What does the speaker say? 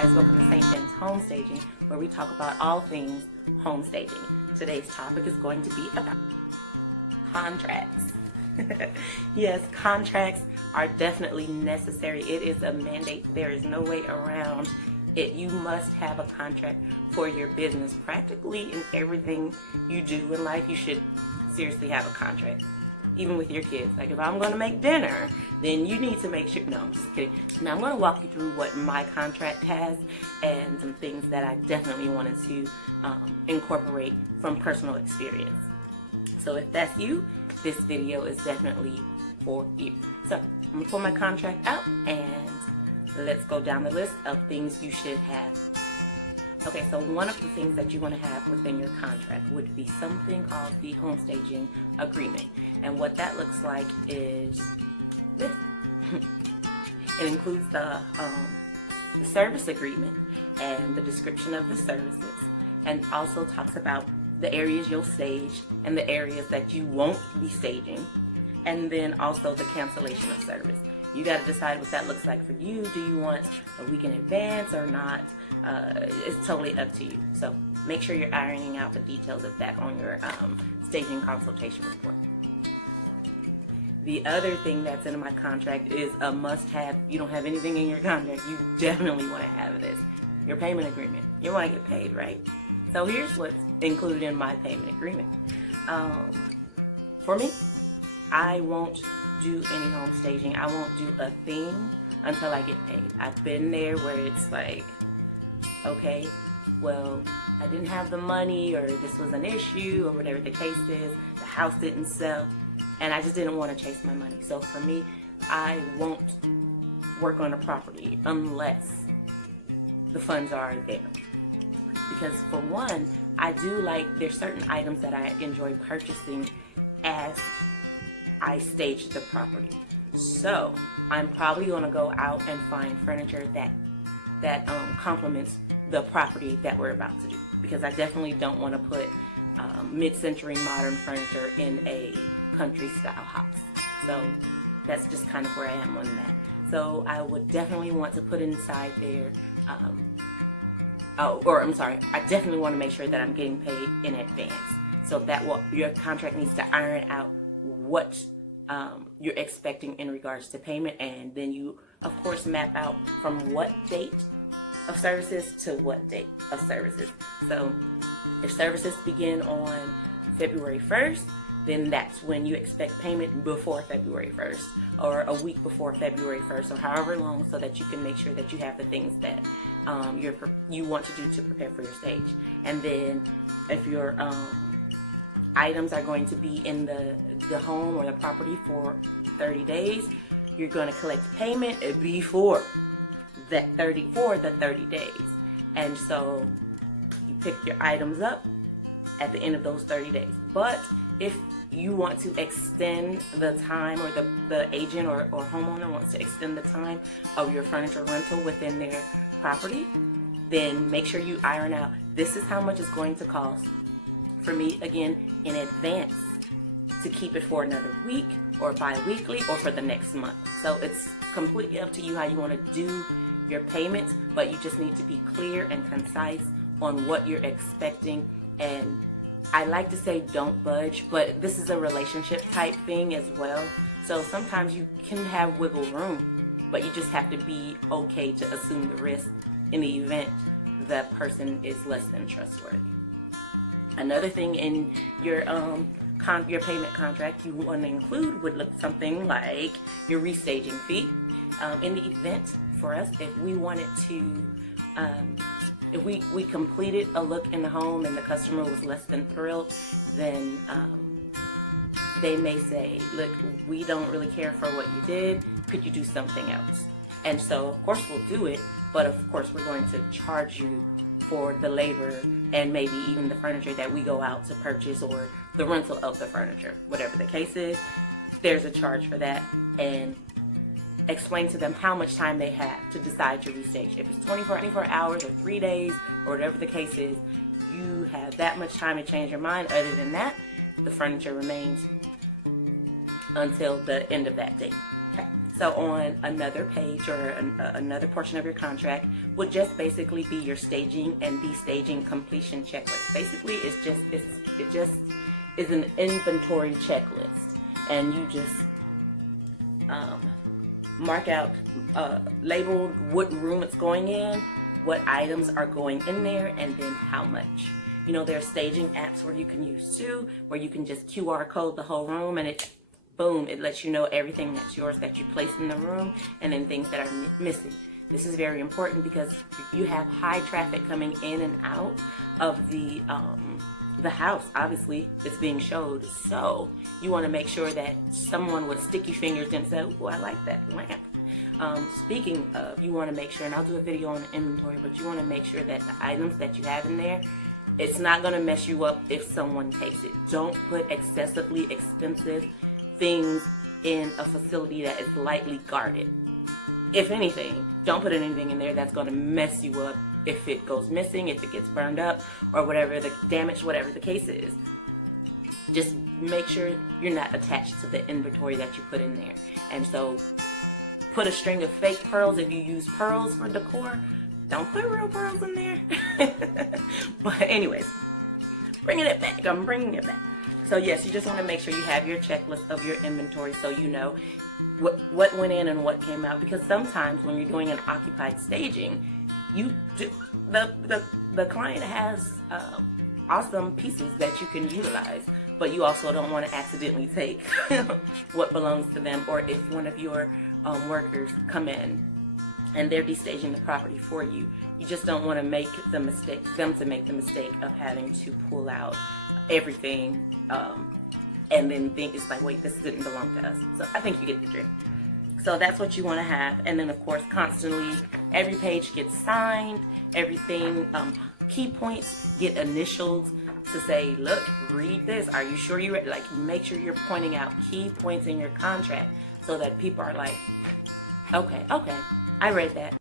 guys, welcome to St. James Homestaging, where we talk about all things homestaging. Today's topic is going to be about contracts. Yes, contracts are definitely necessary. It is a mandate. There is no way around it. You must have a contract for your business. Practically in everything you do in life, you should seriously have a contract. Even with your kids. Like if I'm going to make dinner, then you need to make sure. No, I'm just kidding. Now I'm going to walk you through what my contract has and some things that I definitely wanted to incorporate from personal experience. So if that's you, this video is definitely for you. So I'm going to pull my contract out and let's go down the list of things you should have. Okay, so one of the things that you want to have within your contract would be something called the homestaging agreement. And what that looks like is this. It includes the service agreement and the description of the services, and also talks about the areas you'll stage and the areas that you won't be staging, and then also the cancellation of service. You got to decide what that looks like for you. Do you want a week in advance or not? It's totally up to you. So make sure you're ironing out the details of that on your staging consultation report. The other thing that's in my contract is a must-have. You don't have anything in your contract, you definitely want to have this. Your payment agreement. You want to get paid, right? So here's what's included in my payment agreement. For me, I won't do any home staging. I won't do a thing until I get paid. I've been there where it's like, okay, well, I didn't have the money, or this was an issue, or whatever the case is, the house didn't sell, and I just didn't want to chase my money. So for me, I won't work on a property unless the funds are there. Because for one, I do like, there's certain items that I enjoy purchasing as I stage the property. So I'm probably going to go out and find furniture that complements the property that we're about to do, because I definitely don't want to put mid-century modern furniture in a country style house. So that's just kind of where I am on that. So I would definitely want to put inside there, I definitely want to make sure that I'm getting paid in advance. So that your contract needs to iron out what you're expecting in regards to payment, and then you of course map out from what date of services to what date of services. So if services begin on February 1st, then that's when you expect payment before February 1st, or a week before February 1st, or however long, so that you can make sure that you have the things that you want to do to prepare for your stage. And then if your items are going to be in the home or the property for 30 days, you're going to collect payment before the 30 days. And so you pick your items up at the end of those 30 days. But if you want to extend the time, or the agent or homeowner wants to extend the time of your furniture rental within their property, then make sure you iron out, this is how much it's going to cost for me, again, in advance, to keep it for another week or bi-weekly or for the next month. So it's completely up to you how you want to do your payments, but you just need to be clear and concise on what you're expecting. And I like to say don't budge, but this is a relationship type thing as well. So sometimes you can have wiggle room, but you just have to be okay to assume the risk in the event that person is less than trustworthy. Another thing in your payment contract you want to include would look something like your restaging fee. In the event for us, if we wanted to, if we completed a look in the home and the customer was less than thrilled, then they may say, look, we don't really care for what you did, could you do something else? And so of course we'll do it, but of course we're going to charge you for the labor and maybe even the furniture that we go out to purchase, or the rental of the furniture. Whatever the case is, there's a charge for that. And explain to them how much time they have to decide to restage. If it's 24 hours or 3 days or whatever the case is, you have that much time to change your mind. Other than that, the furniture remains until the end of that date. Okay. So on another page or another portion of your contract would just basically be your staging and de-staging completion checklist. Basically, it just is an inventory checklist, and you just mark out, label what room it's going in, what items are going in there, and then how much. You know, there are staging apps where you can use too, where you can just QR code the whole room, and it, boom, it lets you know everything that's yours that you placed in the room, and then things that are missing. This is very important because you have high traffic coming in and out of the house. Obviously, it's being showed, so you want to make sure that someone with sticky fingers didn't say, "Oh, I like that lamp." Speaking of, you want to make sure, and I'll do a video on the inventory, but you want to make sure that the items that you have in there, it's not going to mess you up if someone takes it. Don't put excessively expensive things in a facility that is lightly guarded. If anything, don't put anything in there that's going to mess you up if it goes missing, if it gets burned up, or whatever the damage, whatever the case is. Just make sure you're not attached to the inventory that you put in there. And so put a string of fake pearls if you use pearls for decor. Don't put real pearls in there. But anyways, bringing it back. I'm bringing it back. So yes, you just want to make sure you have your checklist of your inventory so you know what went in and what came out. Because sometimes when you're doing an occupied staging, the client has awesome pieces that you can utilize, but you also don't want to accidentally take what belongs to them. Or if one of your workers come in and they're destaging the property for you, you just don't want to make the mistake of having to pull out everything and then think it's like, wait, this didn't belong to us. So I think you get the drift. So that's what you want to have. And then of course, constantly every page gets signed, everything, key points get initials to say, look, read this, are you sure you read? Like, make sure you're pointing out key points in your contract so that people are like, okay, I read that.